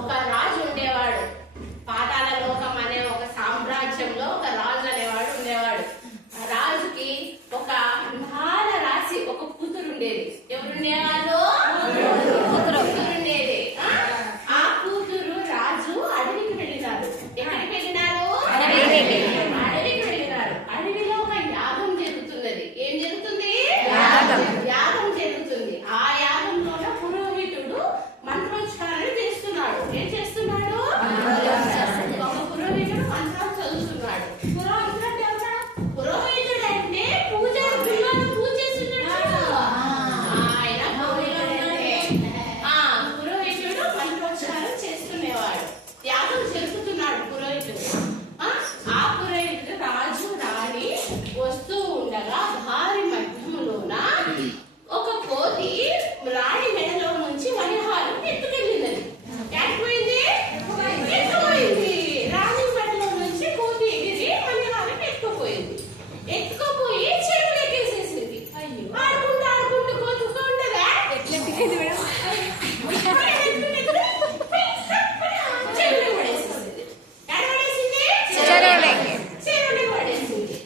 ఒక రాజు ఉండేవాడు. పాతాళ లోకం అనే ఒక సామ్రాజ్యంలో ఒక రాజు అనేవాడు ఉండేవాడు. ఆ రాజుకి ఒక నాల రాసి ఒక కూతురు ఉండేది. ఎవరుండేవాళ్ళు? కూతురు ఉండేది. ఆ కూతురు రాజు అడవికి వెళ్ళినారు. ఎక్కడికి వెళ్ళినారు? అడవికి వెళ్ళినారు. అడవిలో ఒక యాగం జరుగుతున్నది. ఏం జరుగుతుంది? యాగం జరుగుతుంది. ఆ యాగంలో పురోహితుడు మంత్రోచ్చారణ చేస్తున్నాడు. ఏం చేస్తున్నాడు? ఒక పురోహితుడు మంత్రాలు చదువుతున్నాడు. పురోహితుడు అంటే ఎవరు? పురోహితుడు అంటే పూజారి, బిల్వాన్ని పూజ చేస్తున్నాడు. ఆయన పురోహితుడు మంత్రోచ్చారం చేస్తున్నవాడు. యాగం జరుపుతున్నాడు పురోహితుడు. ఆ పురోహితుడు రాజు రాణి వస్తూ ఉండగా భారీ మధ్యములోన ఒక కోతి రాణి మెడలో నుంచి మణిహారం ఎత్తుకెళ్ళిందని. ఎత్తుకుపోయింది. రాణి మెడలో నుంచి కోతి ఎగిరి మణిహారం ఎత్తుకుపోయింది. ఎత్తుకుపోయి చెరువులోకి వేసేసింది. ఆడుకుంటూ ఆడుకుంటూ కోతుగా ఉండదా? చెరువులో పడేసింది. చెరువులో పడేసింది.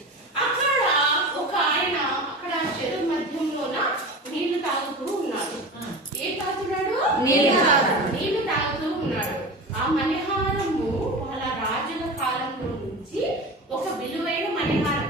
అక్కడ ఒక ఆయన అక్కడ చెరువు మధ్యంలోన నీళ్లు తాగుతూ ఉన్నాడు. ఏం తాగుతున్నాడు? నీళ్లు తాగుతూ ఉన్నాడు. ఆ మణిహారము వాళ్ళ రాజుల కాలంలో నుంచి ఒక విలువైన మణిహారం.